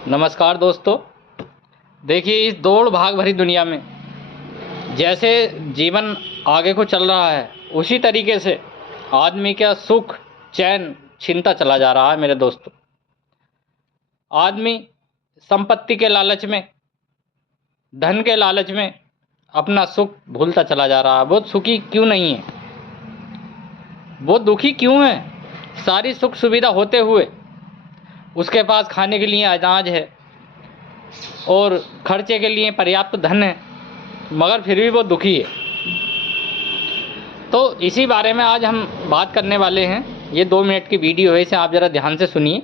नमस्कार दोस्तों। देखिए, इस दौड़ भाग भरी दुनिया में जैसे जीवन आगे को चल रहा है, उसी तरीके से आदमी का सुख चैन छीनता चला जा रहा है मेरे दोस्तों। आदमी संपत्ति के लालच में, धन के लालच में अपना सुख भूलता चला जा रहा है। वो सुखी क्यों नहीं है, वो दुखी क्यों है? सारी सुख सुविधा होते हुए उसके पास खाने के लिए अनाज है और खर्चे के लिए पर्याप्त धन है, मगर फिर भी वो दुखी है। तो इसी बारे में आज हम बात करने वाले हैं। ये 2 मिनट की वीडियो है, इसे आप ज़रा ध्यान से सुनिए।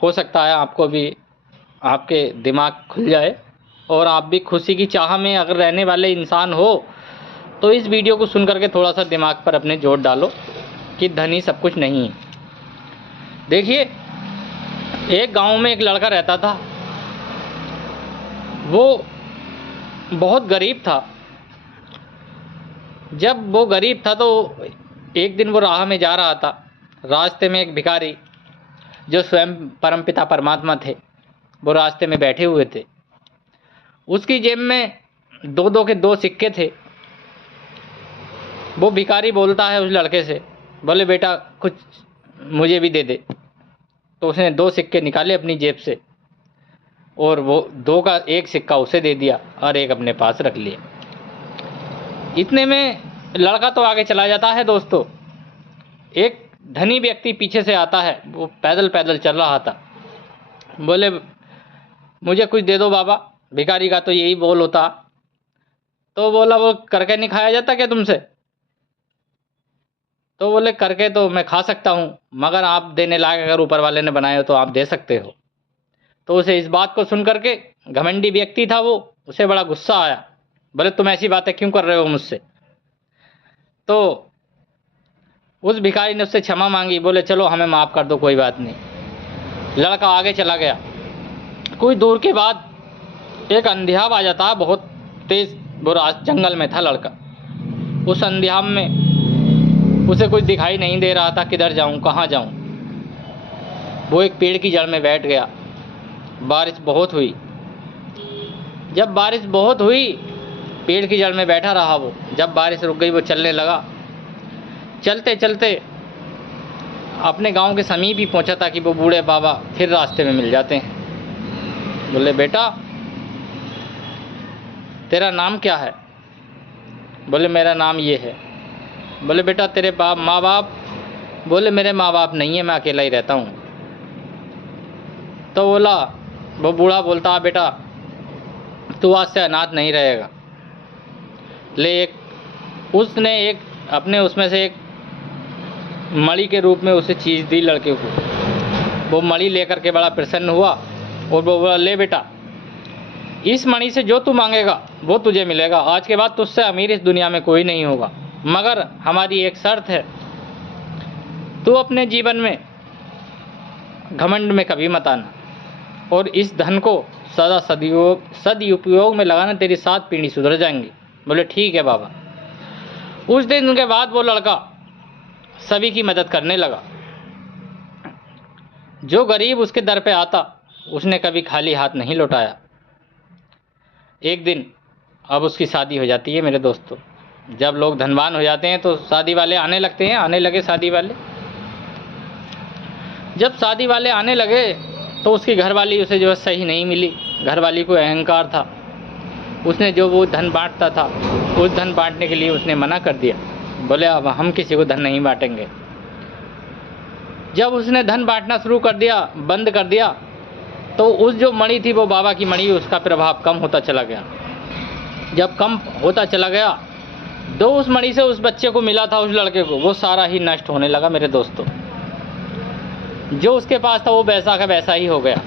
हो सकता है आपको भी आपके दिमाग खुल जाए और आप भी खुशी की चाह में अगर रहने वाले इंसान हो तो इस वीडियो को सुन करके थोड़ा सा दिमाग पर अपने जोर डालो कि धन ही सब कुछ नहीं है। देखिए, एक गांव में एक लड़का रहता था। वो बहुत गरीब था। जब वो गरीब था तो एक दिन वो राह में जा रहा था। रास्ते में एक भिखारी जो स्वयं परमपिता परमात्मा थे, वो रास्ते में बैठे हुए थे। उसकी जेब में 2 के 2 सिक्के थे। वो भिखारी बोलता है उस लड़के से, बोले बेटा कुछ मुझे भी दे दे। तो उसने 2 सिक्के निकाले अपनी जेब से और वो 2 का 1 सिक्का उसे दे दिया और 1 अपने पास रख लिया। इतने में लड़का तो आगे चला जाता है दोस्तों। एक धनी व्यक्ति पीछे से आता है, वो पैदल पैदल चल रहा था। बोले मुझे कुछ दे दो बाबा। भिखारी का तो यही बोल होता। तो बोला वो करके नहीं खाया जाता क्या तुमसे? तो बोले करके तो मैं खा सकता हूँ, मगर आप देने लायक अगर ऊपर वाले ने बनाए हो तो आप दे सकते हो। तो उसे इस बात को सुन करके, घमंडी व्यक्ति था वो, उसे बड़ा गुस्सा आया। बोले तुम ऐसी बातें क्यों कर रहे हो मुझसे? तो उस भिखारी ने उससे क्षमा मांगी। बोले चलो हमें माफ़ कर दो, कोई बात नहीं। लड़का आगे चला गया। कुछ दूर के बाद एक अंधियाब आ जाता है, बहुत तेज। वो जंगल में था लड़का। उस अंधियाब में उसे कुछ दिखाई नहीं दे रहा था, किधर जाऊं कहाँ जाऊं। वो एक पेड़ की जड़ में बैठ गया। बारिश बहुत हुई। जब बारिश बहुत हुई, पेड़ की जड़ में बैठा रहा वो। जब बारिश रुक गई, वो चलने लगा। चलते चलते अपने गांव के समीप ही पहुंचा था कि वो बूढ़े बाबा फिर रास्ते में मिल जाते हैं। बोले बेटा तेरा नाम क्या है? बोले मेरा नाम ये है। बोले बेटा तेरे माँ बाप? बोले मेरे माँ बाप नहीं है, मैं अकेला ही रहता हूँ। तो बोला, वो बूढ़ा बोलता बेटा तू आज से अनाथ नहीं रहेगा। ले उसने एक अपने उसमें से एक मणि के रूप में उसे चीज़ दी लड़के को। वो मणि लेकर के बड़ा प्रसन्न हुआ और वो बोला ले बेटा, इस मणि से जो तू मांगेगा वो तुझे मिलेगा। आज के बाद तुझसे अमीर इस दुनिया में कोई नहीं होगा, मगर हमारी एक शर्त है, तू अपने जीवन में घमंड में कभी मत आना और इस धन को सदा सदुपयोग में लगाना, तेरी 7 पीढ़ी सुधर जाएंगी। बोले ठीक है बाबा। उस दिन के बाद वो लड़का सभी की मदद करने लगा। जो गरीब उसके दर पे आता, उसने कभी खाली हाथ नहीं लौटाया। एक दिन अब उसकी शादी हो जाती है मेरे दोस्तों। जब लोग धनवान हो जाते हैं तो शादी वाले आने लगते हैं, आने लगे शादी वाले। जब शादी वाले आने लगे तो उसकी घरवाली उसे जो है सही नहीं मिली। घरवाली को अहंकार था। उसने जो वो धन बांटता था, उस धन बांटने के लिए उसने मना कर दिया। बोले अब हम किसी को धन नहीं बांटेंगे। जब उसने धन बांटना शुरू कर दिया, बंद कर दिया, तो उस जो मणि थी वो बाबा की मणि, उसका प्रभाव कम होता चला गया। जब कम होता चला गया, जो उस मणि से उस बच्चे को मिला था, उस लड़के को, वो सारा ही नष्ट होने लगा मेरे दोस्तों। जो उसके पास था वो वैसा का वैसा ही हो गया।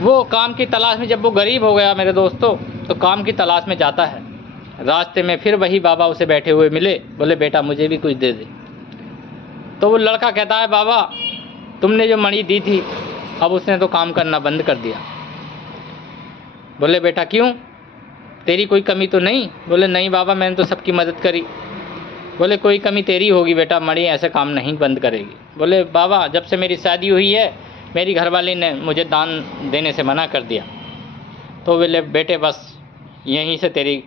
वो काम की तलाश में, जब वो गरीब हो गया मेरे दोस्तों, तो काम की तलाश में जाता है। रास्ते में फिर वही बाबा उसे बैठे हुए मिले। बोले बेटा मुझे भी कुछ दे दे। तो वो लड़का कहता है बाबा तुमने जो मणि दी थी, अब उसने तो काम करना बंद कर दिया। बोले बेटा क्यों, तेरी कोई कमी तो नहीं? बोले नहीं बाबा, मैंने तो सबकी मदद करी। बोले कोई कमी तेरी होगी बेटा, मणि ऐसे काम नहीं बंद करेगी। बोले बाबा जब से मेरी शादी हुई है मेरी घरवाली ने मुझे दान देने से मना कर दिया। तो बोले बेटे बस यहीं से तेरी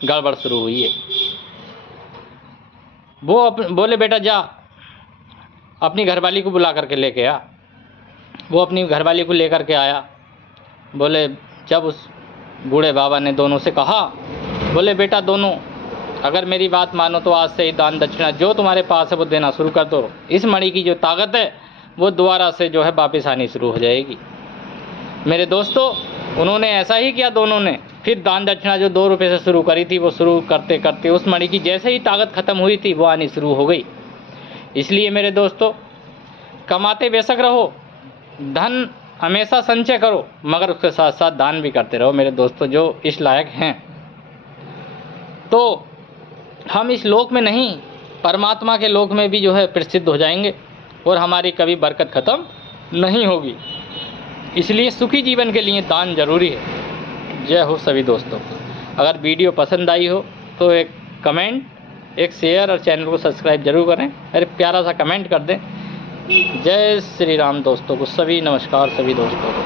गड़बड़ शुरू हुई है। वो बोले बेटा जा अपनी घरवाली को बुला करके लेके आ। वो अपनी घरवाली को लेकर के आया। बोले जब उस बूढ़े बाबा ने दोनों से कहा, बोले बेटा दोनों अगर मेरी बात मानो तो आज से ही दान दक्षिणा जो तुम्हारे पास है वो देना शुरू कर दो। इस मणि की जो ताकत है वो दोबारा से जो है वापस आनी शुरू हो जाएगी। मेरे दोस्तों उन्होंने ऐसा ही किया दोनों ने। फिर दान दक्षिणा जो 2 रुपये से शुरू करी थी वो शुरू करते करते उस मणि की जैसे ही ताकत ख़त्म हुई थी वो आनी शुरू हो गई। इसलिए मेरे दोस्तों कमाते बेशक रहो, धन हमेशा संचय करो, मगर उसके साथ साथ दान भी करते रहो मेरे दोस्तों जो इस लायक हैं। तो हम इस लोक में नहीं परमात्मा के लोक में भी जो है प्रसिद्ध हो जाएंगे और हमारी कभी बरकत ख़त्म नहीं होगी। इसलिए सुखी जीवन के लिए दान जरूरी है। जय हो सभी दोस्तों। अगर वीडियो पसंद आई हो तो एक कमेंट, एक शेयर और चैनल को सब्सक्राइब जरूर करें। अरे प्यारा सा कमेंट कर दें। जय श्री राम दोस्तों को सभी नमस्कार सभी दोस्तों को।